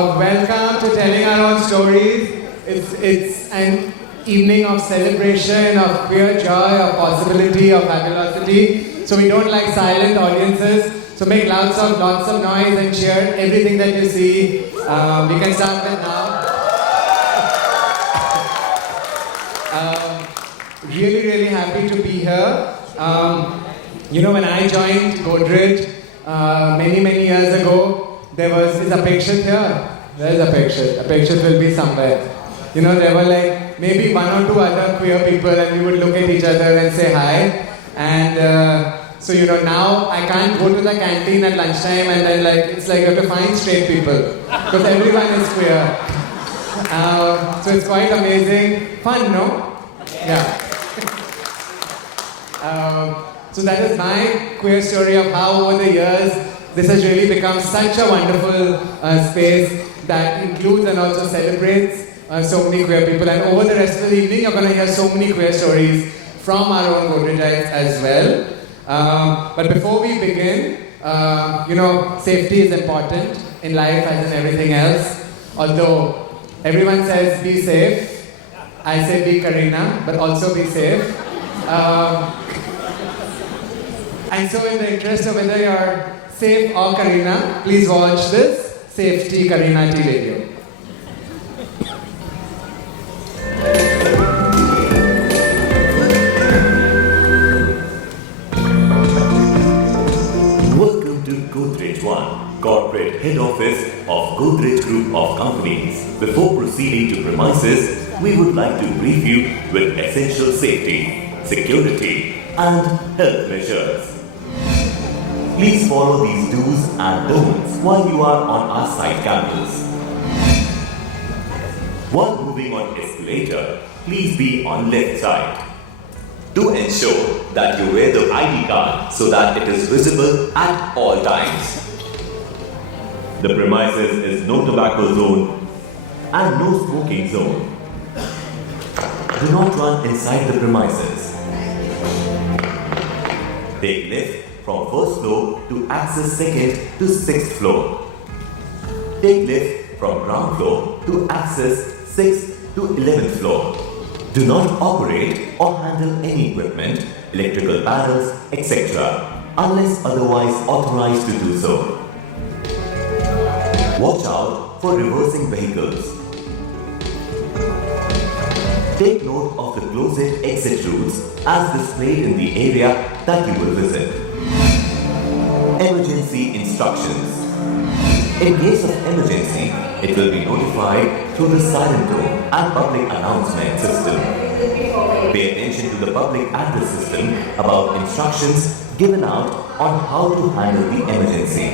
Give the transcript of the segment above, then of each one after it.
Welcome to Telling Our Own Stories. It's an evening of celebration, of queer joy, of possibility, of fabulosity. So we don't like silent audiences. So make lots of noise and cheer everything that you see. We can start with now. Really happy to be here. When I joined Godrej many years ago, is Apekshit here? Where is Apekshit? Apekshit will be somewhere. There were like maybe one or two other queer people, and we would look at each other and say hi. And so now I can't go to the canteen at lunchtime and then it's like you have to find straight people because everyone is queer. So it's quite amazing. Fun, no? Yeah. So that is my queer story of how over the years this has really become such a wonderful space that includes and also celebrates so many queer people. And over the rest of the evening, you're going to hear so many queer stories from our own Godrejites as well. But before we begin, safety is important in life as in everything else. Although everyone says be safe, I say be Karina, but also be safe. And so in the interest of whether you're safe or Karina, please watch this Safety Karina T video. Welcome to Godrej One, corporate head office of Godrej Group of Companies. Before proceeding to premises, we would like to brief you with essential safety, security and health measures. Please follow these do's and don'ts while you are on our site campus. While moving on escalator, please be on left side. Do ensure that you wear the ID card so that it is visible at all times. The premises is no tobacco zone and no smoking zone. Do not run inside the premises. Take lift from first floor to access second to sixth floor. Take lift from ground floor to access 6th to 11th floor. Do not operate or handle any equipment, electrical panels, etc. unless otherwise authorized to do so. Watch out for reversing vehicles. Take note of the closet exit routes as displayed in the area that you will visit. Emergency instructions. In case of emergency, it will be notified through the siren tone and public announcement system. Pay attention to the public address system about instructions given out on how to handle the emergency.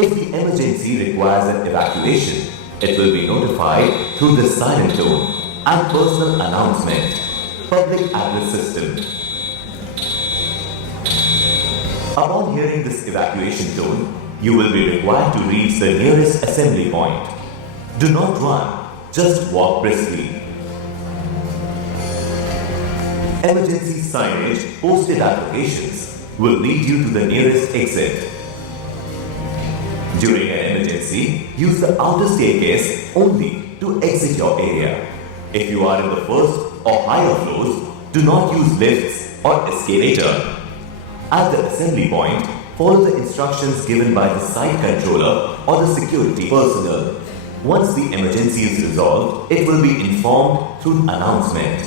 If the emergency requires an evacuation, it will be notified through the siren tone and personal announcement, public address system. Upon hearing this evacuation tone, you will be required to reach the nearest assembly point. Do not run, just walk briskly. Emergency signage posted at locations will lead you to the nearest exit. During an emergency, use the outer staircase only to exit your area. If you are in the first or higher floors, do not use lifts or escalator. At the assembly point, follow the instructions given by the site controller or the security personnel. Once the emergency is resolved, it will be informed through announcement.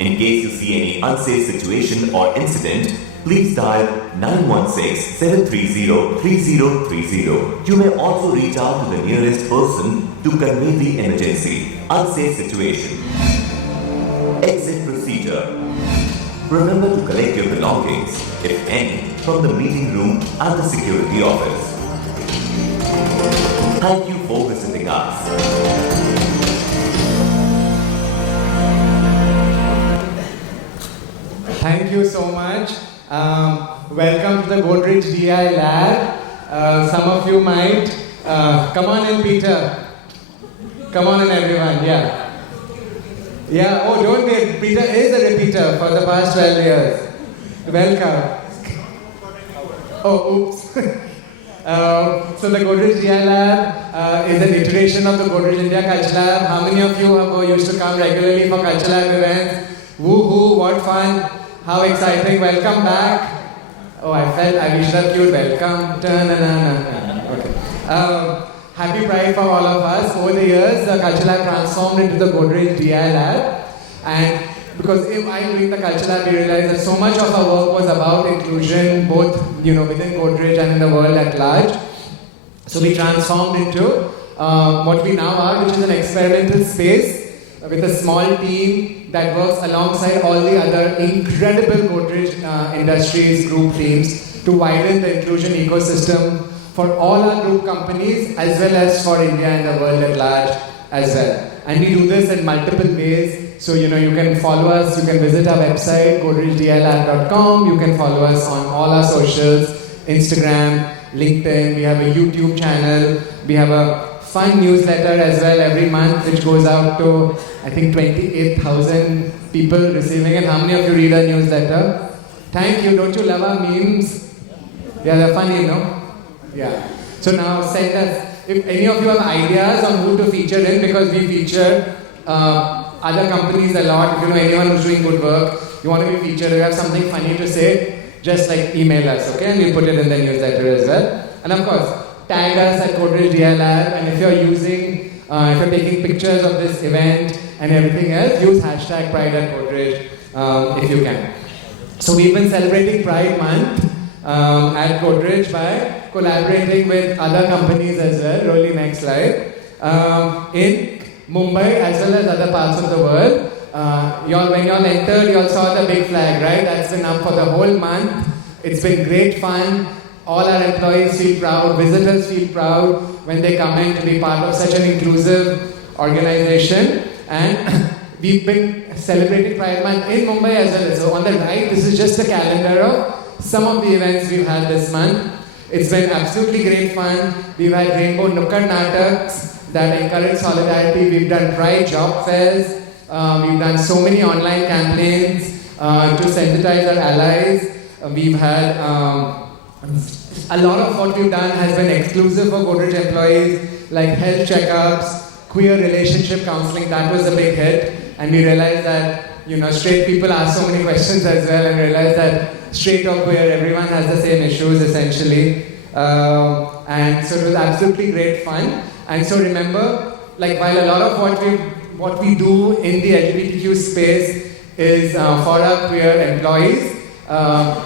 In case you see any unsafe situation or incident, please dial 916-730-3030. You may also reach out to the nearest person to convey the emergency. Unsafe situation. Exit procedure. Remember to collect your belongings, if any, from the meeting room and the security office. Thank you for visiting us. Thank you so much. Welcome to the Godrej DI lab. Some of you might. Come on in, Peter. Come on in, everyone. Yeah. Yeah, oh, don't be. Peter is a repeater for the past 12 years. Welcome. Oh, oops. So the Godrej DI Lab is an iteration of the Godrej India Culture Lab. How many of you have used to come regularly for Culture Lab events? Woohoo, what fun, how exciting, welcome back. Oh, I wish that you would welcome. Okay. Happy Pride for all of us. Over the years, the Culture Lab transformed into the Godrej DI Lab. And because while doing the Culture Lab, we realized that so much of our work was about inclusion, both within Godrej and in the world at large. So we transformed into what we now are, which is an experimental space with a small team that works alongside all the other incredible Godrej Industries group teams to widen the inclusion ecosystem for all our group companies as well as for India and the world at large as well. And we do this in multiple ways. So you can follow us, you can visit our website, godrejdlab.com, you can follow us on all our socials, Instagram, LinkedIn, we have a YouTube channel, we have a fun newsletter as well every month which goes out to, I think, 28,000 people receiving it. How many of you read our newsletter? Thank you, don't you love our memes? Yeah, they're funny, no? Yeah. So now send us, if any of you have ideas on who to feature in, because we feature other companies a lot. If you know anyone who's doing good work, you want to be featured, you have something funny to say, just email us, okay? And we'll put it in the newsletter as well. And of course, tag us at Godrej DI Lab, and if you're taking pictures of this event and everything else, use hashtag Pride at Godrej if you can. So we've been celebrating Pride Month at Godrej by collaborating with other companies as well. Rolling next slide. In Mumbai as well as other parts of the world. When you all entered, you all saw the big flag, right? That's been up for the whole month. It's been great fun. All our employees feel proud, visitors feel proud when they come in to be part of such an inclusive organization. And we've been celebrating Pride Month in Mumbai as well. So on the right, this is just a calendar of some of the events we've had this month. It's been absolutely great fun. We've had Rainbow Nukkad Nataks that encourage solidarity. We've done Pride job fairs. We've done so many online campaigns to sensitize our allies. We've had a lot of what we've done has been exclusive for Godrej employees, like health checkups, queer relationship counseling. That was a big hit, and we realized that straight people ask so many questions as well, and realized that straight or queer, everyone has the same issues essentially. And so it was absolutely great fun. And so remember, while a lot of what we do in the LGBTQ space is for our queer employees,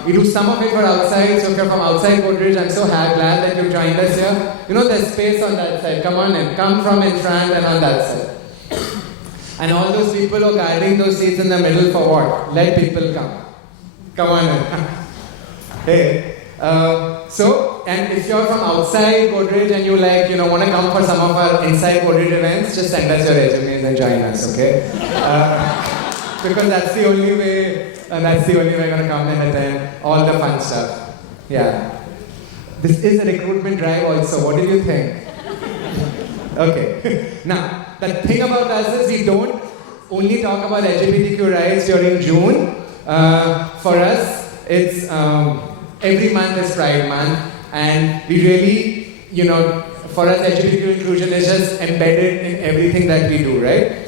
we do some of it for outside. So if you're from outside Godrej, I'm so glad that you joined us here. There's space on that side. Come on in. Come from in front and on that side. And all those people who are guarding those seats in the middle for what? Let people come. Come on in. Hey. And if you're from outside Godrej and you want to come for some of our inside Godrej events, just send us your resumes and join us, okay? Because that's the only way we're going to come and attend all the fun stuff. Yeah. This is a recruitment drive also. What do you think? Okay. Now, the thing about us is we don't only talk about LGBTQ rights during June. For us, it's every month is Pride Month, and we really, for us, LGBTQ inclusion is just embedded in everything that we do, right?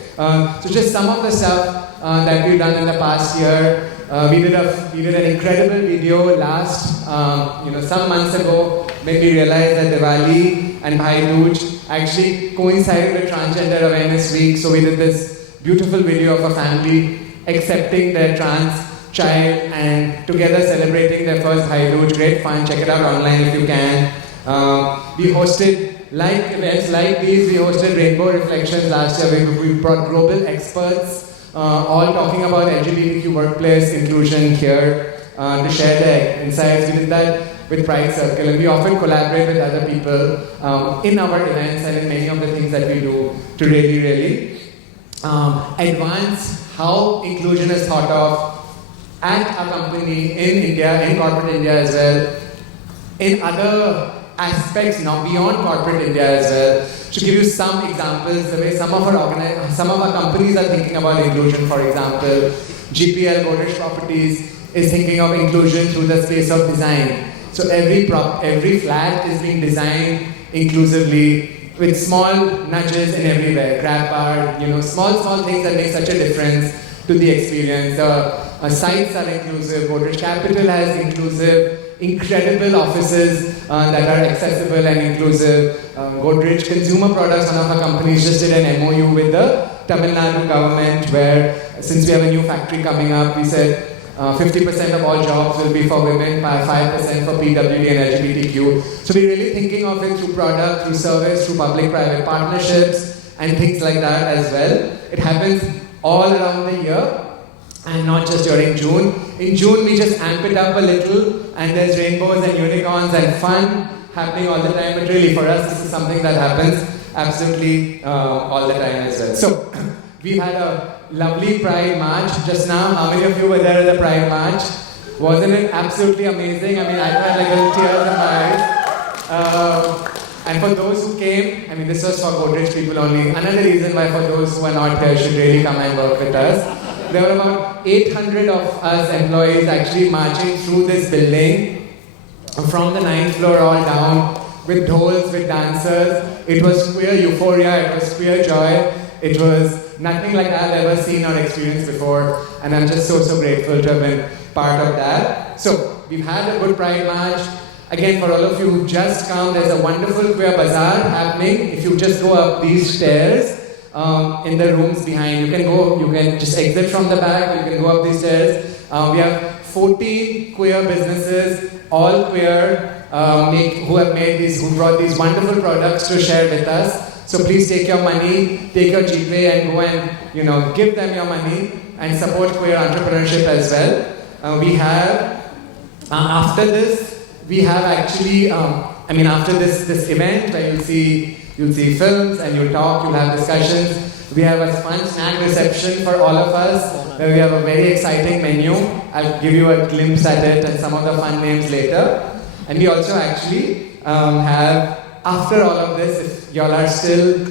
So just some of the stuff that we've done in the past year. We did an incredible video last, some months ago when we realized that Diwali and Bhai Dooj actually coincided with Transgender Awareness Week. So we did this beautiful video of a family accepting their trans child and together celebrating their first Bhai Dooj. Great fun. Check it out online if you can. We hosted events like these. We hosted Rainbow Reflections last year. We brought global experts. All talking about LGBTQ workplace inclusion here to share their insights. We did that with Pride Circle, and we often collaborate with other people in our events and in many of the things that we do to really advance how inclusion is thought of at our company in India, in corporate India as well, in other aspects now beyond corporate India as well. To give you some examples, the way some of our companies are thinking about inclusion, for example, GPL, Godrej Properties, is thinking of inclusion through the space of design. So every flat is being designed inclusively with small nudges in everywhere. Grab bar, small things that make such a difference to the experience. Sites are inclusive. Godrej Capital has incredible offices that are accessible and inclusive. Godrej Consumer Products, one of our companies, just did an MOU with the Tamil Nadu government where, since we have a new factory coming up, we said 50% of all jobs will be for women, 5% for PWD and LGBTQ. So we're really thinking of it through product, through service, through public-private partnerships, and things like that as well. It happens all around the year, and not just during June. In June, we just amp it up a little, and there's rainbows and unicorns and fun happening all the time. But really, for us, this is something that happens absolutely all the time as well. So, we've had a lovely Pride March just now. How many of you were there at the Pride March? Wasn't it absolutely amazing? I mean, I had like little tears in my eyes. And for those who came, I mean, this was for Godrej people only. Another reason why for those who are not here should really come and work with us. There were about 800 of us employees actually marching through this building from the 9th floor all down with dhols, with dancers. It was queer euphoria, it was queer joy. It was nothing like I've ever seen or experienced before. And I'm just so grateful to have been part of that. So, we've had a good Pride March. Again, for all of you who just come, there's a wonderful queer bazaar happening. If you just go up these stairs, in the rooms behind, you can just exit from the back, you can go up these stairs. We have 14 queer businesses, all queer, who brought these wonderful products to share with us. So please take your money, take your GPay and go and, give them your money and support queer entrepreneurship as well. We have, after this, we have actually, after this event where you'll see films and you'll talk, you'll have discussions. We have a fun snack reception for all of us where we have a very exciting menu. I'll give you a glimpse at it and some of the fun names later. And we also actually have, after all of this, if y'all are still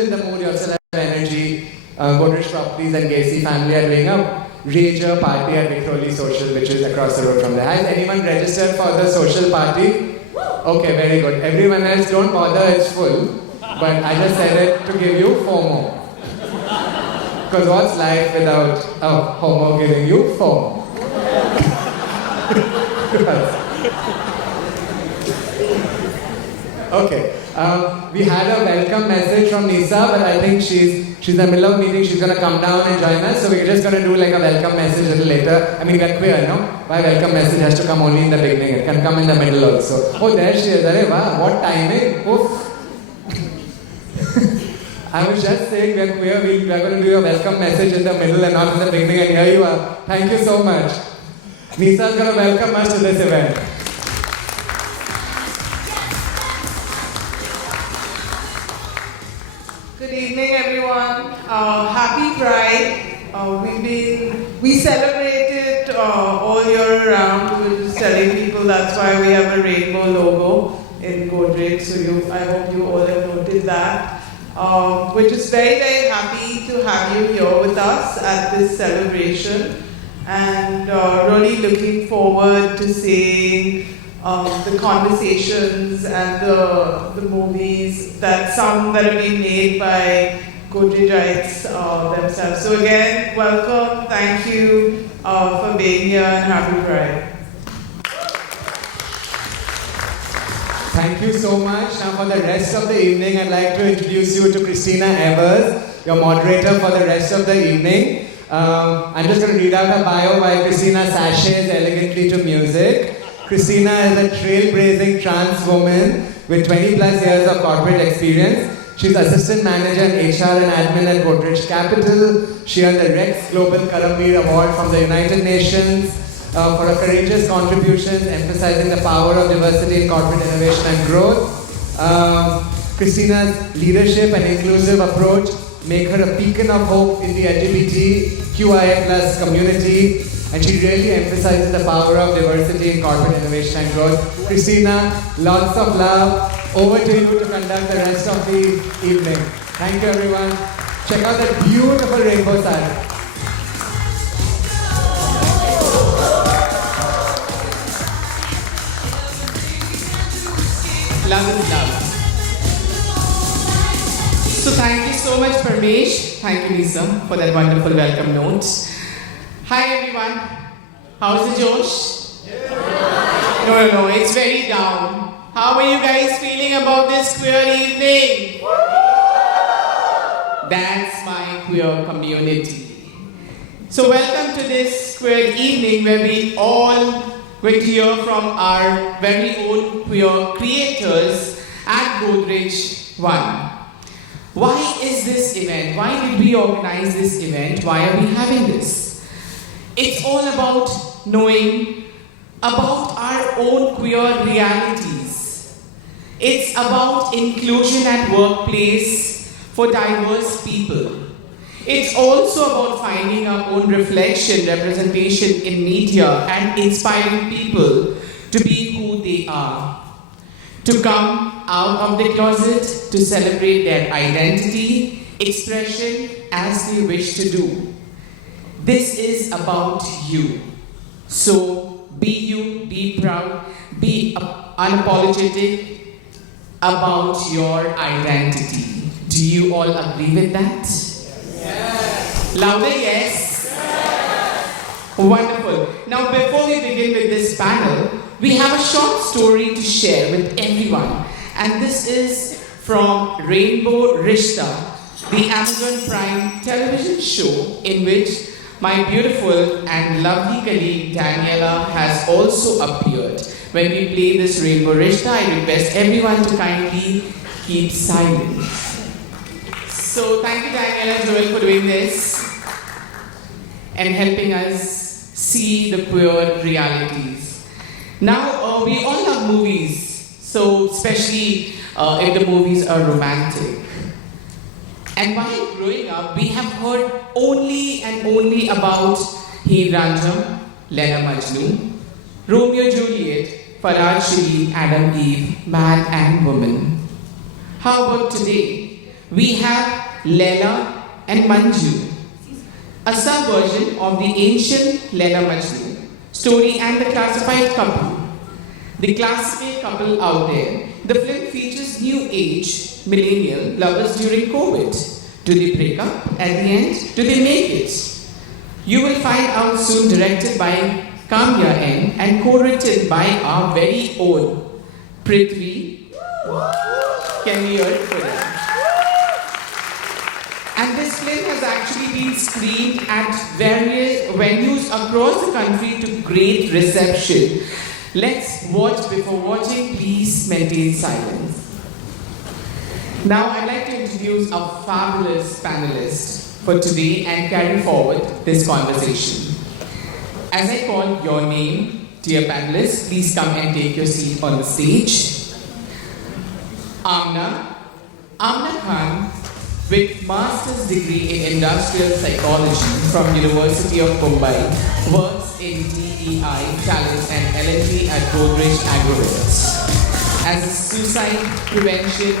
in the mood, you still have energy, Godrej Properties and Gacy family are doing a Rager party at Victorly Social, which is across the road from there. Has anyone registered for the social party? Okay, very good. Everyone else, don't bother, it's full. But I just said it to give you FOMO. Because what's life without a homo giving you FOMO? Okay. We had a welcome message from Nisa, but I think she's in the middle of a meeting. She's going to come down and join us. So we're just going to do like a welcome message a little later. I mean, we're queer, no? Why welcome message has to come only in the beginning? It can come in the middle also. Oh, there she is. Arey, wow, what timing? Oof. I was just saying we're queer. We're going to do a welcome message in the middle and not in the beginning. And here you are. Thank you so much. Nisa's going to welcome us to this event. Good evening, everyone. Happy Pride. We celebrated all year around. We were just telling people that's why we have a rainbow logo in Godrej. So I hope you all have noted that. We're just very, very happy to have you here with us at this celebration, and really looking forward to seeing the conversations and the movies that have been made by Godrejites themselves. So again, welcome, thank you for being here, and happy Pride. Thank you so much. Now for the rest of the evening, I'd like to introduce you to Christina Evers, your moderator for the rest of the evening. I'm just going to read out her bio while Christina sashays elegantly to music. Christina is a trailblazing trans woman with 20 plus years of corporate experience. She's assistant manager in HR and admin at Godrej Capital. She earned the Rex Global Karambir Award from the United Nations for her courageous contributions, emphasizing the power of diversity in corporate innovation and growth. Christina's leadership and inclusive approach make her a beacon of hope in the LGBTQIA+ community. And she really emphasizes the power of diversity in corporate innovation and growth. Christina, lots of love. Over to you to conduct the rest of the evening. Thank you, everyone. Check out that beautiful rainbow saree. Pramesh. Thank you, Lisa, for that wonderful welcome note. Hi, everyone. How's the Josh? No, it's very down. How are you guys feeling about this queer evening? That's my queer community. So welcome to this queer evening where we all going to hear from our very own queer creators at Godrej One. Why is this event? Why did we organize this event? Why are we having this? It's all about knowing about our own queer realities. It's about inclusion at workplace for diverse people. It's also about finding our own reflection, representation in media and inspiring people to be who they are. To come out of the closet, to celebrate their identity, expression as they wish to do. This is about you. So be you, be proud, be unapologetic about your identity. Do you all agree with that? Yes. Louder, yes? Yes. Wonderful. Now before we begin with this panel, we have a short story to share with everyone. And this is from Rainbow Rishta, the Amazon Prime television show in which my beautiful and lovely colleague Daniela has also appeared. When we play this Rainbow Rishta, I request everyone to kindly keep silent. So thank you Daniela Joel for doing this and helping us see the queer realities. Now, we all love movies, so especially if the movies are romantic. And while growing up, we have heard only and only about Heer Ranjham, Laila Majnu, Romeo Juliet, Farhad Shireen, Adam Eve, Man and Woman. How about today? We have Laila and Manju, a subversion of the ancient Laila Majnu story and the classified couple. The classified couple out there. The film features new age, millennial lovers during COVID. Do they break up at the end? Do they make it? You will find out soon, directed by Kamya N and co-written by our very own Prithvi. Can we hear it for them? And this film has actually been screened at various venues across the country to great reception. Let's watch. Before watching, please maintain silence. Now I'd like to introduce a fabulous panelist for today and carry forward this conversation. As I call your name, dear panelists, please come and take your seat on the stage. Amna Khan, with master's degree in industrial psychology from University of Mumbai, works in DEI, talent and L&D at Godrej Agrovet. As a suicide prevention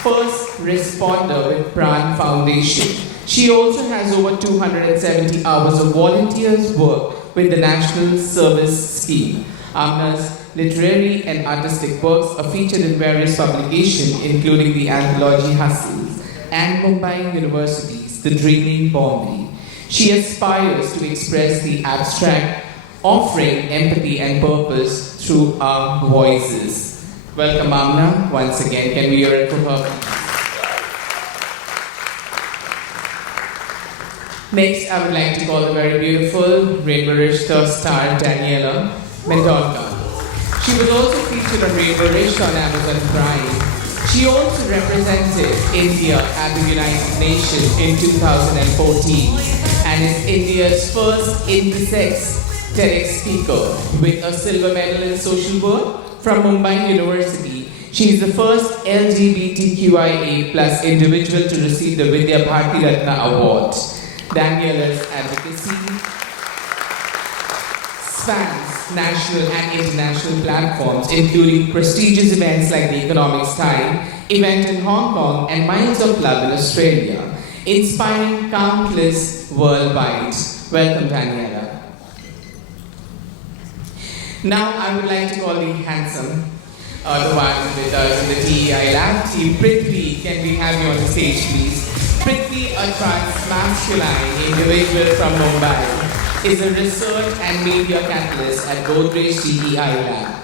first responder with Pran Foundation, she also has over 270 hours of volunteers work with the National Service Scheme. Amna's literary and artistic works are featured in various publications, including the anthology Hustles and Mumbai University's The Dreaming Bombay. She aspires to express the abstract, offering empathy and purpose through our voices. Welcome Amna once again. Can we hear it from her? Next, I would like to call the very beautiful Rainbow Rishta star Daniela Mendonca. She was also featured on Rainbow Rishta on Amazon Prime. She also represented India at the United Nations in 2014 and is India's first intersex TEDx speaker with a silver medal in social work from Mumbai University. She is the first LGBTQIA plus individual to receive the Vidya Bharati Ratna Award. Daniela's advocacy spans national and international platforms, including prestigious events like the Economics Time event in Hong Kong and Minds of Love in Australia, inspiring countless worldwide. Welcome, Daniela. Now I would like to call the handsome, the one with us in the DEI lab team, Prithvi. Can we have you on the stage, please? Prithvi, a trans-masculine individual from Mumbai, is a research and media catalyst at Godrej DEI Lab,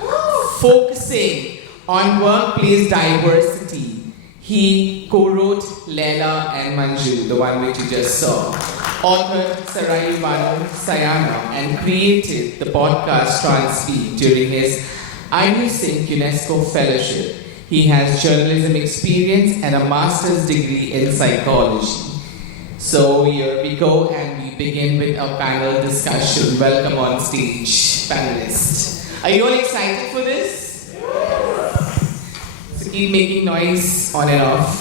focusing on workplace diversity. He co-wrote Leila and Manju, the one which you just saw, authored Sarayu Banu Sayana, and created the podcast Transpeak during his IUSync UNESCO Fellowship. He has journalism experience and a master's degree in psychology. So here we go, and we begin with a panel discussion. Welcome on stage, panelists. Are you all excited for this? So keep making noise on and off.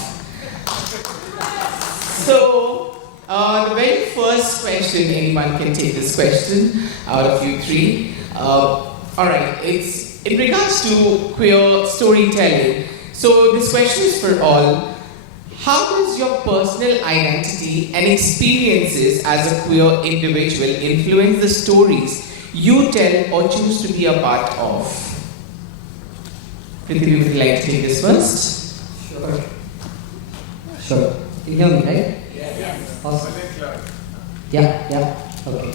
So, the very first question, anyone can take this question out of you three. Alright, it's in regards to queer storytelling. So this question is for all. How does your personal identity and experiences as a queer individual influence the stories you tell or choose to be a part of? Prithvi, would you like to take this first? Sure. You hear me, right? Yes. Awesome. Yeah, okay.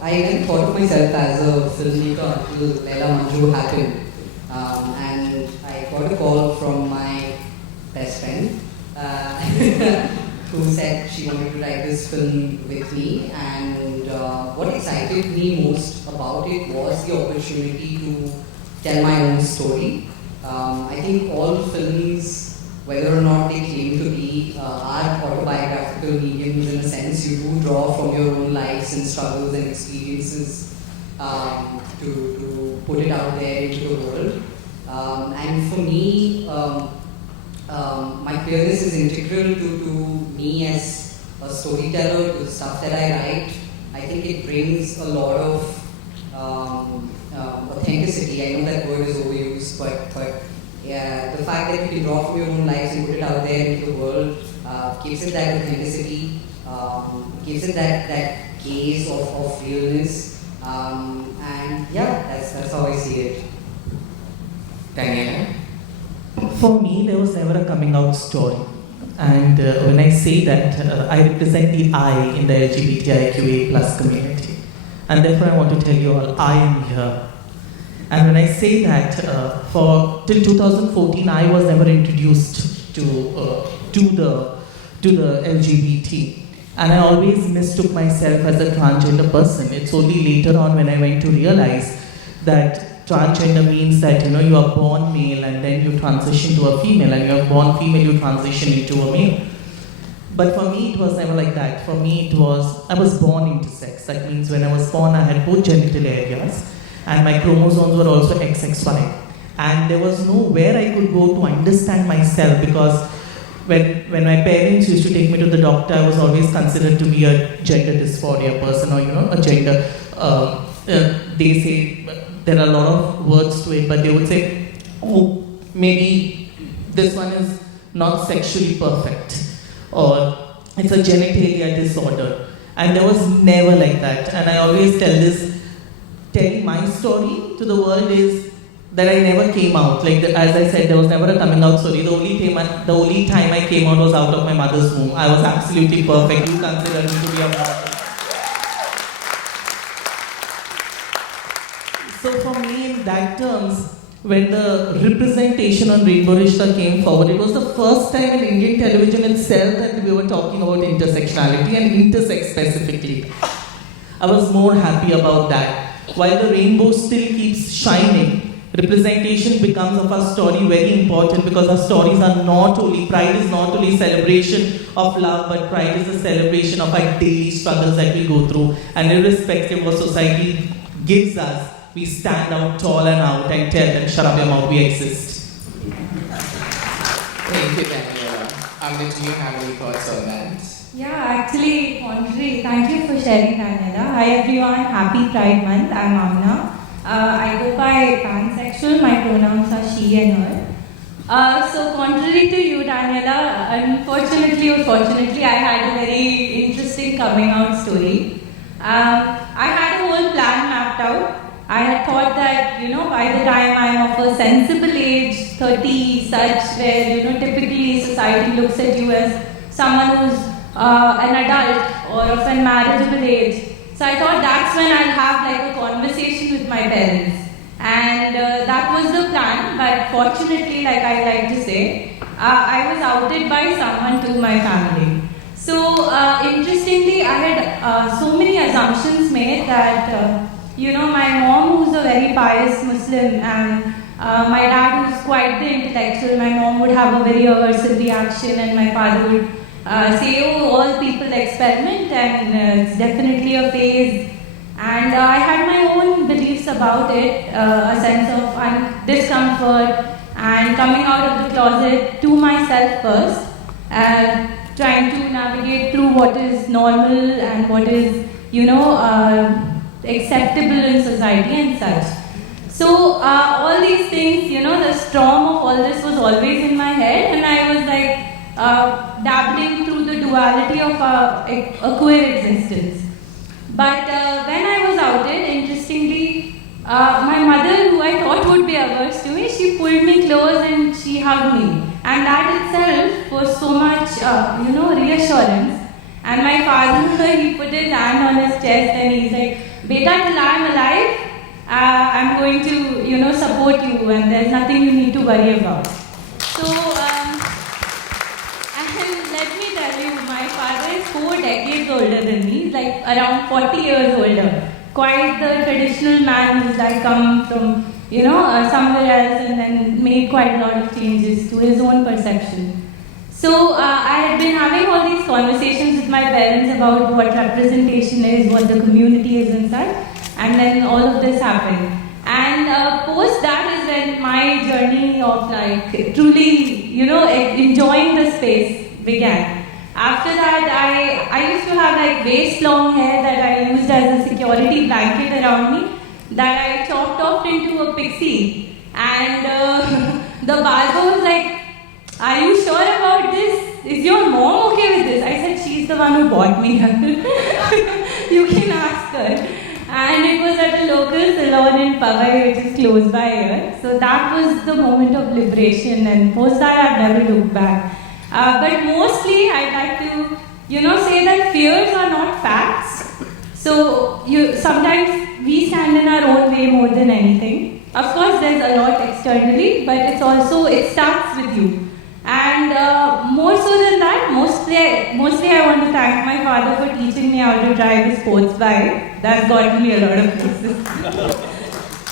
I never thought of myself as a filmmaker until Leila Manju happened. And I got a call from my best friend who said she wanted to write this film with me. And what excited me most about it was the opportunity to tell my own story. I think all films, whether or not they claim to be, are autobiographical mediums in a sense. You do draw from your own lives and struggles and experiences to put it out there into the world. And for me, my queerness is integral to me as a storyteller, to the stuff that I write. I think it brings a lot of authenticity. I know that word is overused, but yeah, the fact that you can draw from your own lives and put it out there into the world gives it that authenticity, gives it that gaze of realness, and yeah, that's how I see it. Daniela? For me, there was never a coming out story. And when I say that, I represent the I in the LGBTIQA plus community. And therefore, I want to tell you all, I am here. And when I say that, till 2014, I was never introduced to the LGBT, and I always mistook myself as a transgender person. It's only later on when I went to realize that transgender means that you are born male and then you transition to a female, and you are born female, you transition into a male. But for me, it was never like that. For me, it was I was born intersex. That means when I was born, I had both genital areas. And my chromosomes were also XXY. And there was nowhere I could go to understand myself, because when my parents used to take me to the doctor, I was always considered to be a gender dysphoria person, or a gender. They say there are a lot of words to it, but they would say, oh, maybe this one is not sexually perfect, or it's a genitalia disorder. And there was never like that. And I always telling my story to the world is that I never came out. As I said, there was never a coming out story. The only time I came out was out of my mother's womb. I was absolutely perfect. You consider me to be a model. So for me, in that terms, when the representation on Rainbow Rishta came forward, it was the first time in Indian television itself that we were talking about intersectionality and intersex specifically. I was more happy about that. While the rainbow still keeps shining, representation becomes of our story very important, because our stories are pride is not only celebration of love, but pride is a celebration of our daily struggles that we go through. And irrespective of what society gives us, we stand out tall and out and tell them, shut up your mouth, we exist. Thank you, Daniela. Amit, do you have any thoughts on that? Yeah, actually, Andre, thank you for sharing, Daniela. Hi everyone, happy Pride Month. I'm Amna. I go by pansexual. My pronouns are she and her. So contrary to you, Daniela, unfortunately or fortunately, I had a very interesting coming out story. I had a whole plan mapped out. I had thought that, by the time I'm of a sensible age, 30, such, where, typically society looks at you as someone who's an adult or of a marriageable age. So I thought that's when I'll have like a conversation with my parents. And that was the plan, but fortunately, like I like to say, I was outed by someone to my family. So interestingly, I had so many assumptions made that, my mom, who's a very pious Muslim, and my dad, who's quite the intellectual, my mom would have a very aversive reaction, and my father would say, oh, all people experiment, and it's definitely a phase. And I had my own beliefs about it, a sense of discomfort and coming out of the closet to myself first, trying to navigate through what is normal and what is, acceptable in society and such. So all these things, the storm of all this was always in my head, and I was like dabbling through the duality of a queer existence. But when I was outed, interestingly, my mother, who I thought would be averse to me, she pulled me close and she hugged me. And that itself was so much, reassurance. And my father, he put his hand on his chest and he's like, Beta, till I'm alive, I'm going to, support you, and there's nothing you need to worry about. So, and let me tell you, my father is 4 decades older than me. He's like around 40 years older. Quite the traditional man who's like come from, somewhere else and then made quite a lot of changes to his own perception. So I had been having all these conversations with my parents about what representation is, what the community is and such, and then all of this happened. And post that is when my journey of like truly, enjoying the space began. After that, I used to have like waist long hair that I used as a security blanket around me that I chopped off into a pixie. And the barber was like, are you sure about this? Is your mom okay with this? I said, she's the one who bought me here. You can ask her. And it was at a local salon in Powai, which is close by here. So that was the moment of liberation, and post that I've never looked back. But mostly I'd like to, say that fears are not facts. So sometimes we stand in our own way more than anything. Of course, there's a lot externally, but it starts with you. And more so than that, mostly I want to thank my father for teaching me how to drive a sports bike. That's gotten me a lot of places.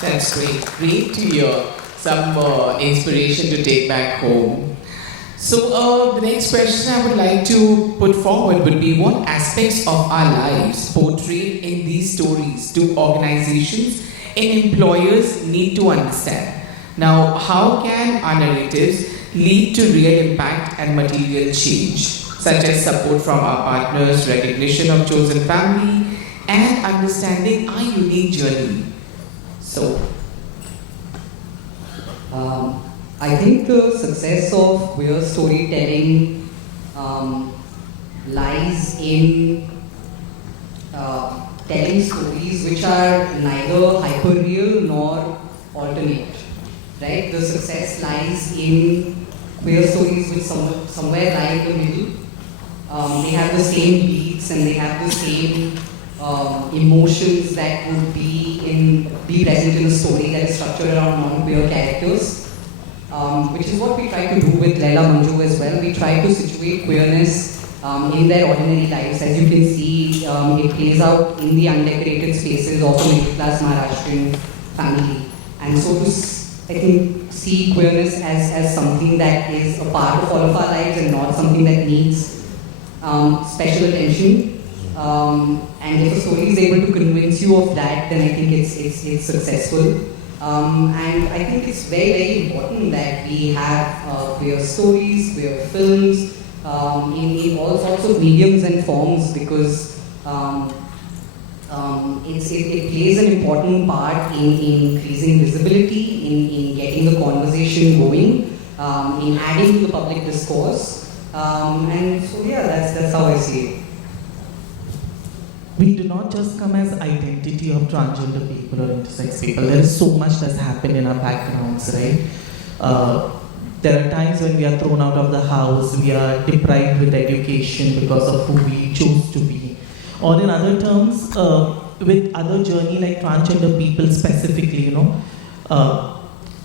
That's great. Great to hear some inspiration to take back home. So the next question I would like to put forward would be, what aspects of our lives portrayed in these stories do organizations and employers need to understand? Now, how can our narratives lead to real impact and material change, such as support from our partners, recognition of chosen family, and understanding our unique journey? So, I think the success of queer storytelling lies in telling stories which are neither hyper-real nor alternate. Right? The success lies in queer stories which somewhere lie in the middle. They have the same beats and they have the same emotions that would be present in a story that is structured around non-queer characters. Which is what we try to do with Laila Manju as well. We try to situate queerness in their ordinary lives. As you can see, it plays out in the undecorated spaces of a middle-class Maharashtrian family. And so I think see queerness as something that is a part of all of our lives and not something that needs special attention. And if a story is able to convince you of that, then I think it's successful. And I think it's very, very important that we have queer stories, queer films, in all sorts of mediums and forms, because it plays an important part in increasing visibility, in getting the conversation going, in adding to the public discourse. And so yeah, that's how I see it. we do not just come as identity of transgender people or intersex people. There is so much that's happened in our backgrounds, right? There are times when we are thrown out of the house, we are deprived with education because of who we choose to be. Or in other terms, with other journey like transgender people specifically,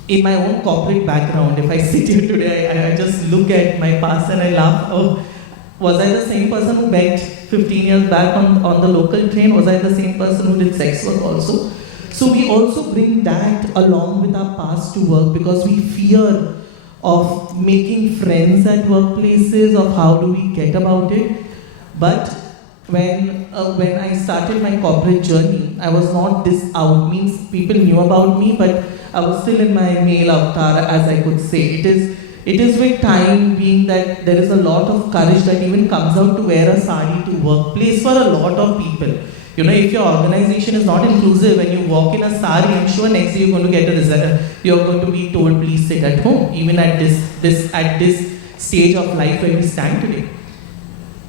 in my own corporate background, if I sit here today, I just look at my past and I laugh. Oh, was I the same person who begged 15 years back on the local train? Was I the same person who did sex work also? So we also bring that along with our past to work because we fear of making friends at workplaces, of how do we get about it. But when I started my corporate journey, I was not this out, means people knew about me, but I was still in my male avatar, as I could say. It is with time being that there is a lot of courage that even comes out to wear a sari to workplace for a lot of people. If your organization is not inclusive and you walk in a sari, I'm sure next year you're going to get a result. You're going to be told, please sit at home, even at this stage of life where we stand today.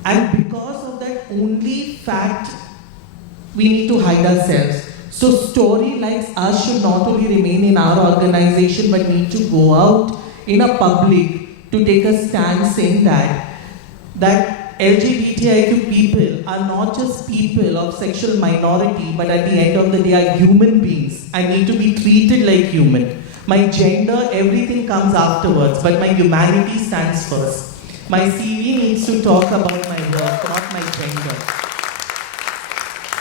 And because of that only fact, we need to hide ourselves. So story like us should not only remain in our organization, but need to go out in a public to take a stand saying that LGBTIQ people are not just people of sexual minority, but at the end of the day are human beings and need to be treated like human. My gender, everything comes afterwards, but my humanity stands first. My CV needs to talk about my work, not my gender.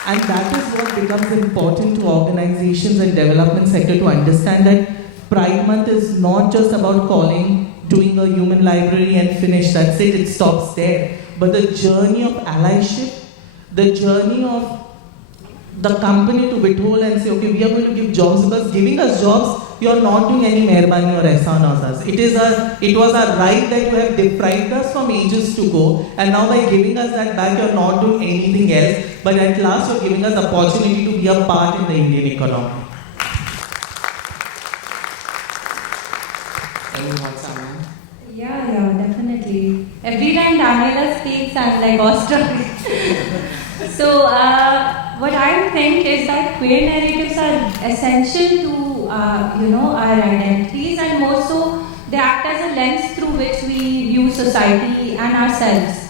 And that is what becomes important to organizations and development sector to understand that Pride Month is not just about doing a human library and finish, that's it stops there. But the journey of allyship, the journey of the company to withhold and say, okay, we are going to give jobs, because giving us jobs, you are not doing any mehrbani or ehsan on us. It was a right that you have deprived us from ages to go, and now by giving us that back, you are not doing anything else, but at last you are giving us the opportunity to be a part in the Indian economy. Anyone, Samia? Yeah, definitely. Every time Daniela speaks, I'm like awestruck. So, what I think is that queer narratives are essential to, our identities, and more so, they act as a lens through which we view society and ourselves.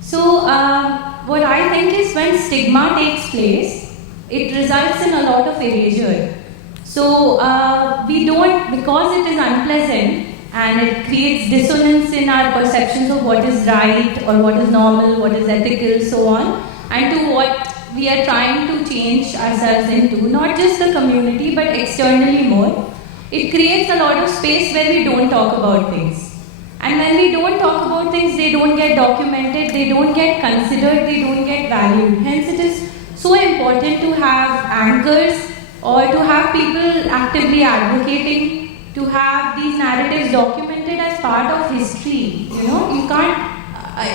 So, what I think is when stigma takes place, it results in a lot of erasure. So, we don't, because it is unpleasant, and it creates dissonance in our perceptions of what is right or what is normal, what is ethical, so on, and to what we are trying to change ourselves into, not just the community but externally more. It creates a lot of space where we don't talk about things. And when we don't talk about things, they don't get documented, they don't get considered, they don't get valued. Hence it is so important to have anchors or to have people actively advocating, to have these narratives documented as part of history. You can't,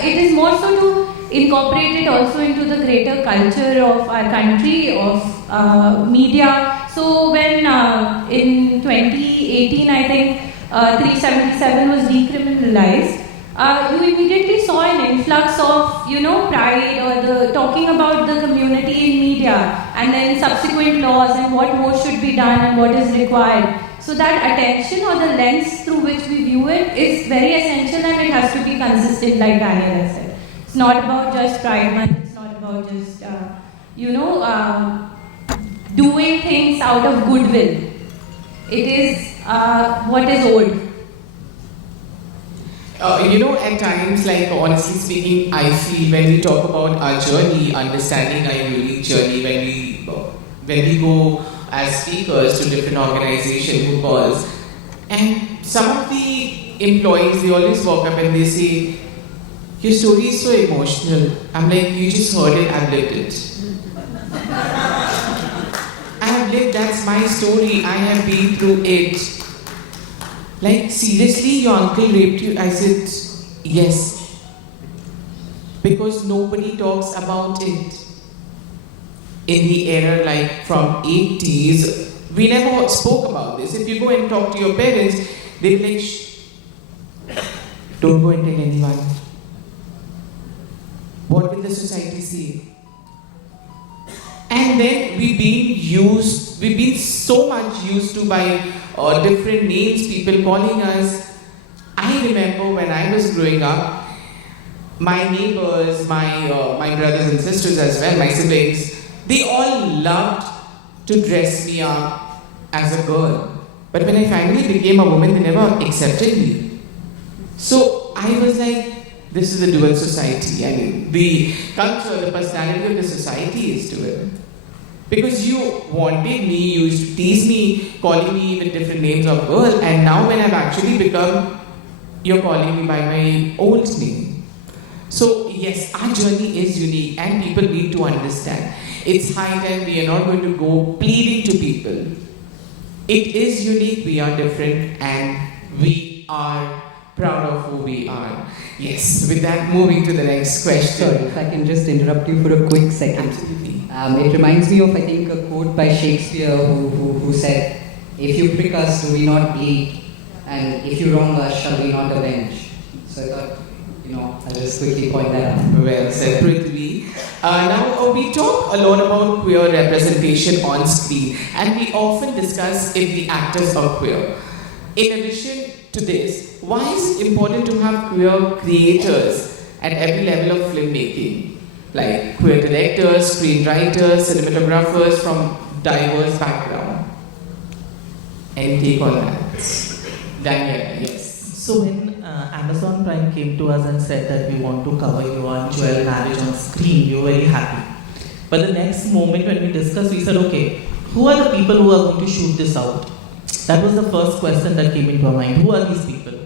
it is more so to incorporate it also into the greater culture of our country, of media. So when in 2018, I think 377 was decriminalized, you immediately saw an influx of, pride or the talking about the community in media, and then subsequent laws and what more should be done and what is required. So that attention or the lens through which we view it is very essential, and it has to be consistent, like Daniel has said. It's not about just Pride Month, it's not about just, doing things out of goodwill. It is what is owed. At times, like honestly speaking, I feel when we talk about our journey, understanding our unique journey, when we go as speakers to different organizations, who calls, and some of the employees, they always walk up and they say, your story is so emotional. I'm like, you just heard it, I've lived it. I have lived, that's my story, I have been through it. Like, seriously, your uncle raped you? I said, yes. Because nobody talks about it. In the era like from 80s, we never spoke about this. If you go and talk to your parents, they'll be like, shh, don't go and tell anyone. What will the society say? And then we've been so much used to by different names, people calling us. I remember when I was growing up, my neighbors, my brothers and sisters as well, my siblings, they all loved to dress me up as a girl. But when I finally became a woman, they never accepted me. So I was like, this is a dual society. I mean, the culture, the personality of the society is dual. Because you wanted me, you used to tease me, calling me with different names of girl, and now when I've actually become, you're calling me by my old name. So yes, our journey is unique and people need to understand. It's high time we are not going to go pleading to people. It is unique, we are different, and we are proud of who we are. Yes, with that, moving to the next question. Sorry, if I can just interrupt you for a quick second. Absolutely. It reminds me of, I think, a quote by Shakespeare who said, "If you prick us, do we not bleed? And if you wrong us, shall we not avenge?" So I thought, I'll just quickly point that out. Well said, Prithvi. Now, we talk a lot about queer representation on screen, and we often discuss if the actors are queer. In addition to this, why is it important to have queer creators at every level of filmmaking? Like queer directors, screenwriters, cinematographers from diverse backgrounds. Any take on that? Daniel, yes. So when Amazon Prime came to us and said that we want to cover your and Joel marriage on screen, we were very happy. But the next moment when we discussed, we said, okay, who are the people who are going to shoot this out? That was the first question that came into our mind. Who are these people?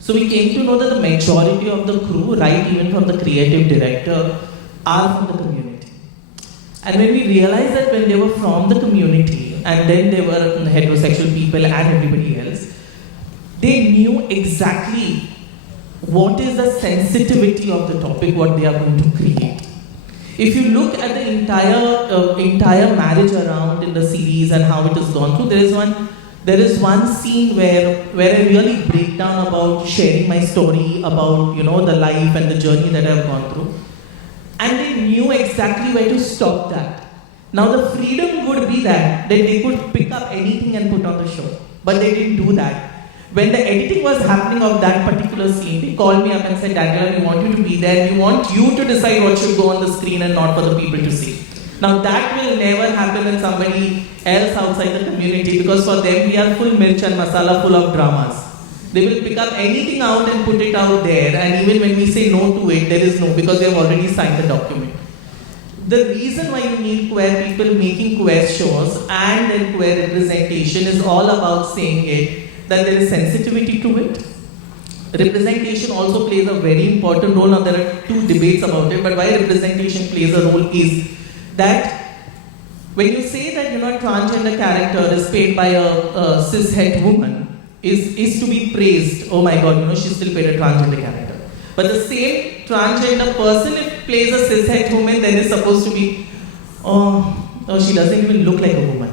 So we came to know that the majority of the crew, right even from the creative director, are from the community. And when we realized that when they were from the community, and then they were heterosexual people and everybody else, they knew exactly what is the sensitivity of the topic, what they are going to create. If you look at the entire marriage around in the series and how it has gone through, there is one scene where I really break down about sharing my story about the life and the journey that I've gone through. And they knew exactly where to stop that. Now the freedom would be that they could pick up anything and put on the show. But they didn't do that. When the editing was happening of that particular scene, they called me up and said, Daniela, we want you to be there. We want you to decide what should go on the screen and not for the people to see. Now that will never happen with somebody else outside the community, because for them we are full mirch and masala, full of dramas. They will pick up anything out and put it out there, and even when we say no to it, there is no, because they have already signed the document. The reason why you need queer people making queer shows and then queer representation is all about saying it, that there is sensitivity to it. Representation also plays a very important role. Now there are two debates about it, but why representation plays a role is that when you say that a transgender character is played by a cis-het woman, is to be praised. Oh my God, she still played a transgender character. But the same transgender person, if plays a cis-het woman, then is supposed to be, she doesn't even look like a woman.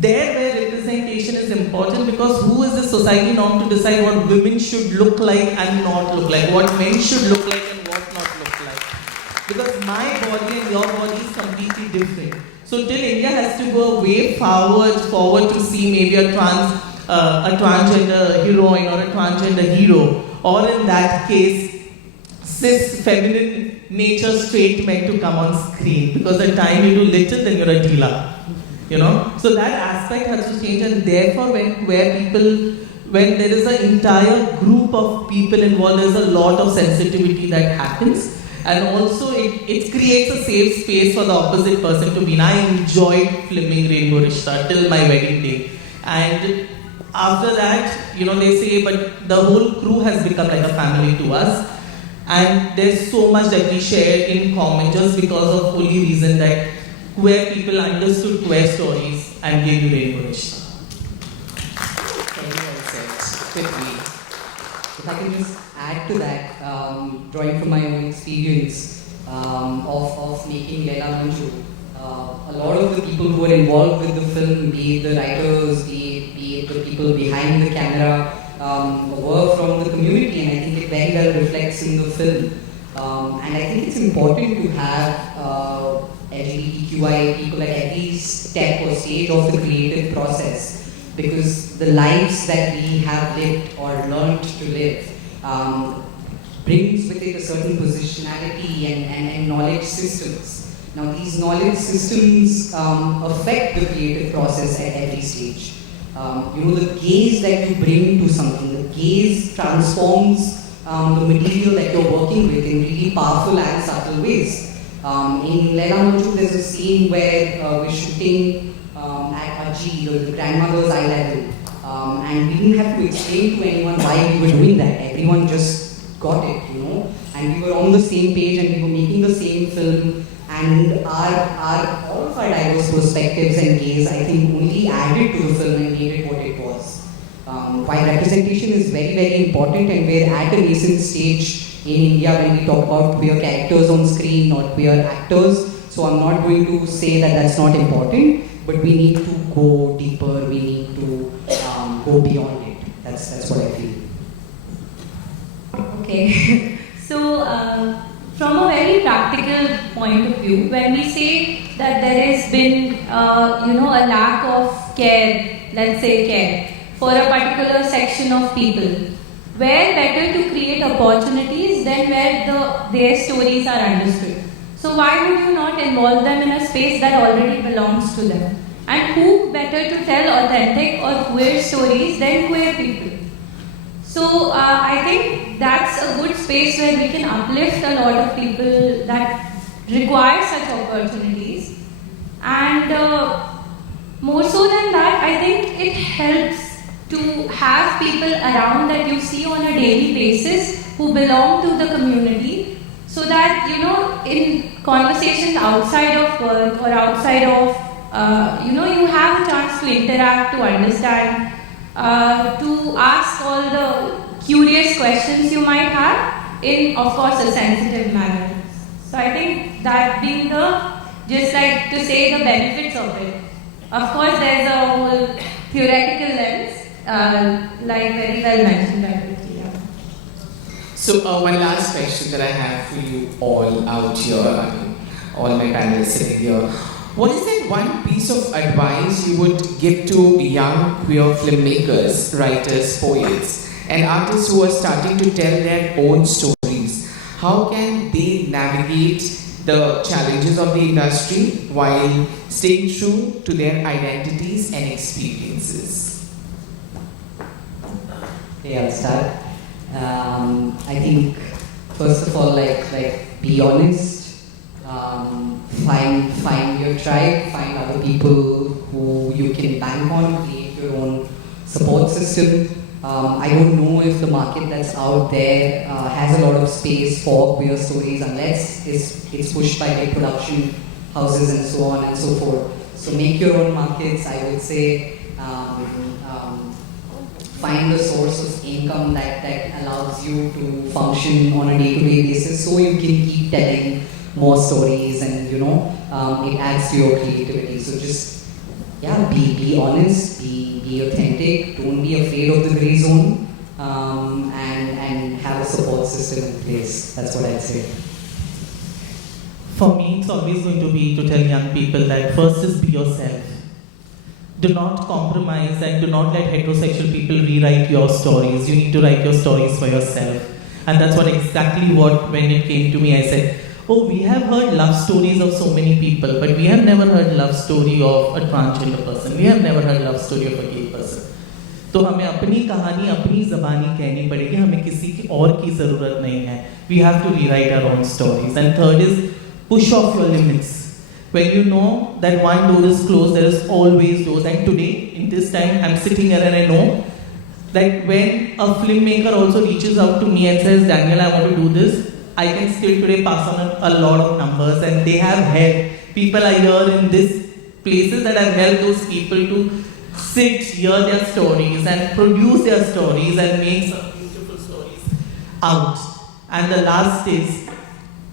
There where representation is important, because who is the society norm to decide what women should look like and not look like, what men should look like and what not look like. Because my body and your body is completely different. So till India has to go way forward to see maybe a transgender heroine or a transgender hero, or in that case, cis feminine nature straight men to come on screen, because the time you do little, then you're a dealer. So that aspect has to change, and therefore when there is an entire group of people involved, there's a lot of sensitivity that happens, and also it creates a safe space for the opposite person to be in. I enjoyed filming Rainbow Rishta till my wedding day, and after that, they say, but the whole crew has become like a family to us, and there's so much that we share in common just because of only reason that queer people understood queer stories and gave you Rainbow Rishta. If I can just add to that, drawing from my own experience of making Leela Manju, a lot of the people who were involved with the film, be it the writers, be it the people behind the camera, were from the community, and I think it very well reflects in the film. And I think it's important to have LGBTQI people at every step or stage of the creative process, because the lives that we have lived or learned to live brings with it a certain positionality and knowledge systems. Now these knowledge systems affect the creative process at every stage. The gaze that you bring to something, the gaze transforms the material that you're working with in really powerful and subtle ways. In Laila Majnu, there's a scene where we're shooting at Ajji, the grandmother's eye level, and we didn't have to explain to anyone why we were doing that. Everyone just got it, and we were on the same page and we were making the same film, and all of our diverse perspectives and gaze, I think, only added to the film and made it what it was. While representation is very, very important, and we're at a nascent stage in India when we talk about queer characters on screen or queer actors, so I'm not going to say that that's not important, but we need to go deeper, we need to go beyond it. That's what I feel. Okay, so from a very practical point of view, when we say that there has been, a lack of care, let's say care, for a particular section of people, where better to create opportunities than where their stories are understood. So why would you not involve them in a space that already belongs to them? And who better to tell authentic or queer stories than queer people? So I think that's a good space where we can uplift a lot of people that require such opportunities. And more so than that, I think it helps to have people around that you see on a daily basis who belong to the community, so that, in conversations outside of work or outside of, you have a chance to interact, to understand, to ask all the curious questions you might have in, of course, a sensitive manner. So I think that being just like to say the benefits of it. Of course, there's a whole theoretical lens, like very well mentioned by Vicky. Yeah. So one last question that I have for you all out here, all my panelists sitting here. What is that one piece of advice you would give to young queer filmmakers, writers, poets, and artists who are starting to tell their own stories? How can they navigate the challenges of the industry while staying true to their identities and experiences? Okay, I'll start. I think, first of all, like be honest. Find your tribe, find other people who you can bank on, create your own support system. I don't know if the market that's out there has a lot of space for queer stories unless it's pushed by big production houses and so on and so forth. So make your own markets, I would say. Find the source of income that allows you to function on a day-to-day basis, so you can keep telling more stories, and it adds to your creativity. So just be honest, be authentic, don't be afraid of the grey zone, and have a support system in place. That's what I'd say. For me, it's always going to be to tell young people that first is be yourself. Do not compromise and do not let heterosexual people rewrite your stories. You need to write your stories for yourself. And that's when it came to me, I said, oh, we have heard love stories of so many people, but we have never heard love story of a transgender person. We have never heard love story of a gay person. तो हमें अपनी कहानी अपनी ज़बानी कहनी पड़ेगी, हमें किसी की और की ज़रूरत नहीं है. We have to rewrite our own stories. And third is push off your limits. When you know that one door is closed, there is always doors. And today, in this time, I'm sitting here and I know that when a filmmaker also reaches out to me and says, Daniel, I want to do this, I can still today pass on a lot of numbers, and they have helped. People are here in these places that have helped those people to sit, hear their stories and produce their stories and make some beautiful stories out. And the last is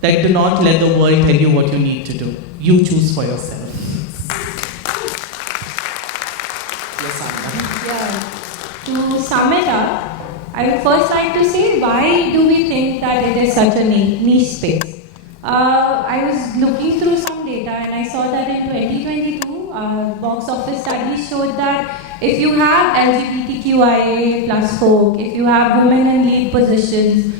that do not let the world tell you what you need to do. You choose for yourself. Yes, Anna. Yeah. To sum it up, I would first like to say, why do we think that it is such a niche space? I was looking through some data and I saw that in 2022, box office studies showed that if you have LGBTQIA plus folk, if you have women in lead positions,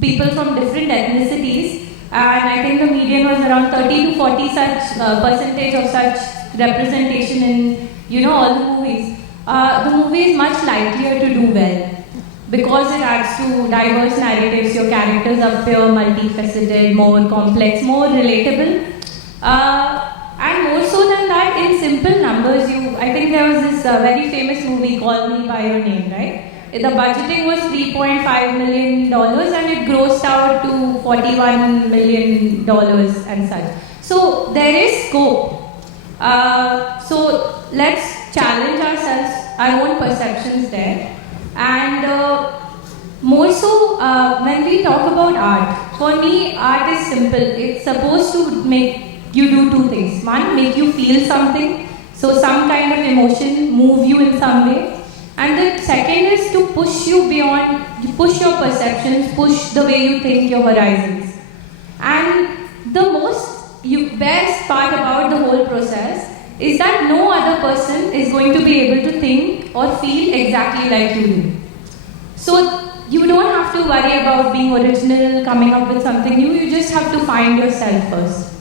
people from different ethnicities, and I think the median was around 30 to 40 such percentage of such representation in all the movies. The movie is much likelier to do well because it adds to diverse narratives. Your characters appear multifaceted, more complex, more relatable, and more so than that, in simple numbers. I think there was this very famous movie, Call Me by Your Name, right? The budgeting was $3.5 million and it grossed out to $41 million and such. So there is scope. So let's challenge ourselves, our own perceptions there. And more so, when we talk about art, for me, art is simple. It's supposed to make you do two things. One, make you feel something, so some kind of emotion, move you in some way. And the second is to push you beyond, push your perceptions, push the way you think, your horizons. And the best part about the whole process is that no other person is going to be able to think or feel exactly like you do. So you don't have to worry about being original, coming up with something new, you just have to find yourself first.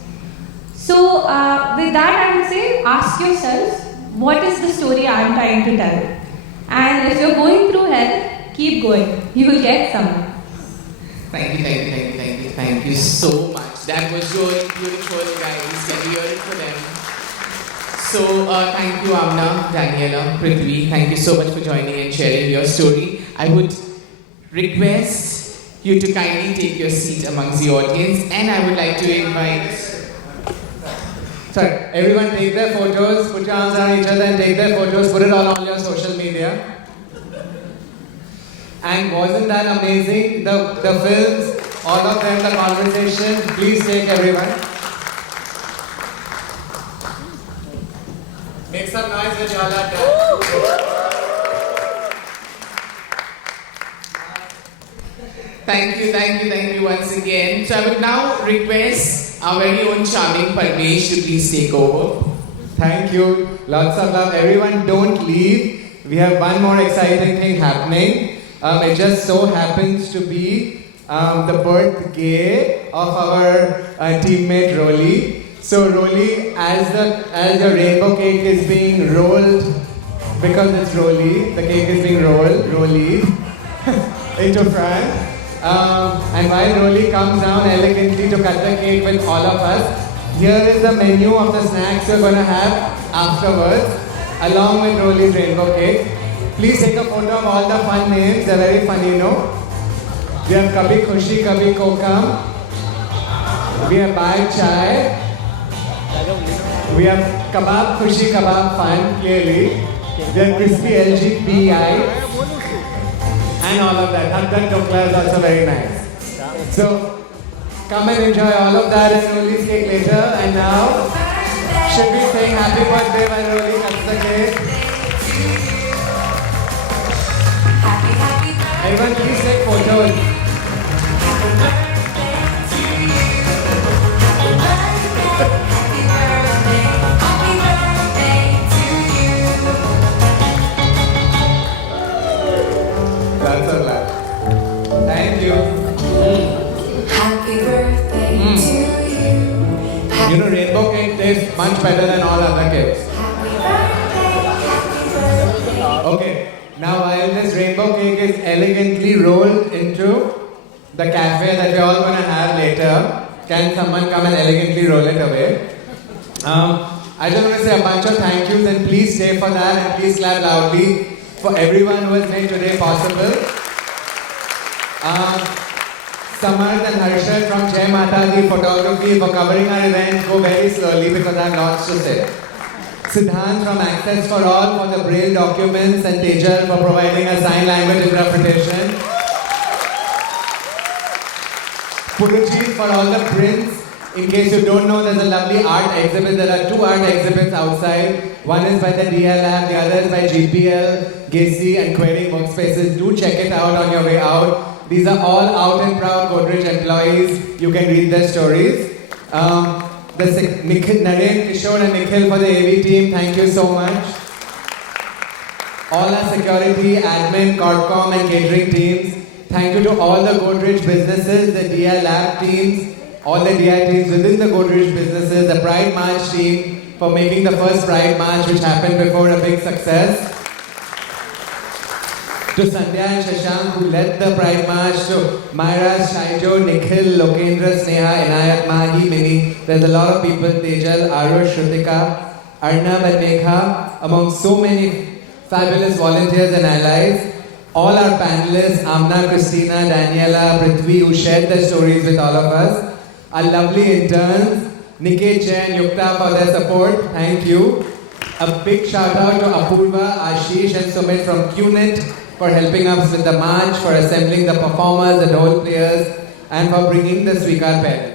So with that I would say, ask yourself, what is the story I am trying to tell? And if you're going through hell, keep going. You will get somewhere. Thank you so much. That was really beautiful, guys. Can we hear it for them? So, thank you, Amna, Daniela, Prithvi. Thank you so much for joining and sharing your story. I would request you to kindly take your seat amongst the audience, and I would like to invite. Sorry, everyone take their photos, put your arms around each other and take their photos, put it all on your social media. And wasn't that amazing? The films, all of them, the conversation, please take everyone. Make some noise when you all are done. Thank you once again. So I would now request our very own charming Parmesh to please take over. Thank you. Lots of love. Everyone don't leave. We have one more exciting thing happening. It just so happens to be the birthday of our teammate Rolly. So Rolly, as the rainbow cake is being rolled, because it's Rolly, the cake is being Rolly into front. And while Rolly comes down elegantly to cut the cake with all of us, here is the menu of the snacks you're going to have afterwards, along with Rolly's rainbow cake. Please take a photo of all the fun names, they're very funny, We have Kabhi Khushi Kabhi Kokam, we have Bhai Chai, we have Kebab Khushi Kebab Fun, clearly, we have Crispy LGBI, and all of that. Haddan Dokla is also very nice. So, come and enjoy all of that and Rolly's cake later. And now, should be saying happy birthday while Rolly cuts the cake. Everyone, please take photos. That's a lot. Thank you. Happy birthday to you. You know, rainbow cake tastes much better than all other cakes. Okay, now while this rainbow cake is elegantly rolled into the cafe that we're all going to have later, can someone come and elegantly roll it away? I just want to say a bunch of thank yous and please stay for that and please clap loudly for everyone who has made today possible. Samarth and Harshad from Jai Mataji Photography for covering our event. Go very slowly because I have lots to say. Siddhant from Access for All for the Braille documents and Tejal for providing a sign language interpretation. Puruji for all the prints. In case you don't know, there's a lovely art exhibit. There are 2 art exhibits outside. One is by the DL Lab, the other is by GPL, Gacy and Querying Workspaces. Do check it out on your way out. These are all out and proud Godrej employees. You can read their stories. Naren, Kishore and Nikhil for the AV team, thank you so much. All our security, admin, Corpcom and catering teams. Thank you to all the Godrej businesses, the DI lab teams, all the DI teams within the Godrej businesses, the Pride March team for making the first Pride March which happened before a big success. To Sandhya and Shashank who led the Pride March, to Myra, Shaijo, Nikhil, Lokendra, Sneha, Inayak, Mahi, Mini. There's a lot of people, Tejal, Arush, Shrutika, Arnab and Megha, among so many fabulous volunteers and allies. All our panelists, Amna, Christina, Daniela, Prithvi, who shared their stories with all of us. Our lovely interns, Niket, Jay and Yukta for their support. Thank you. A big shout out to Apurva, Ashish and Sumit from QNet for helping us with the march, for assembling the performers, the role players, and for bringing the Swikar pen.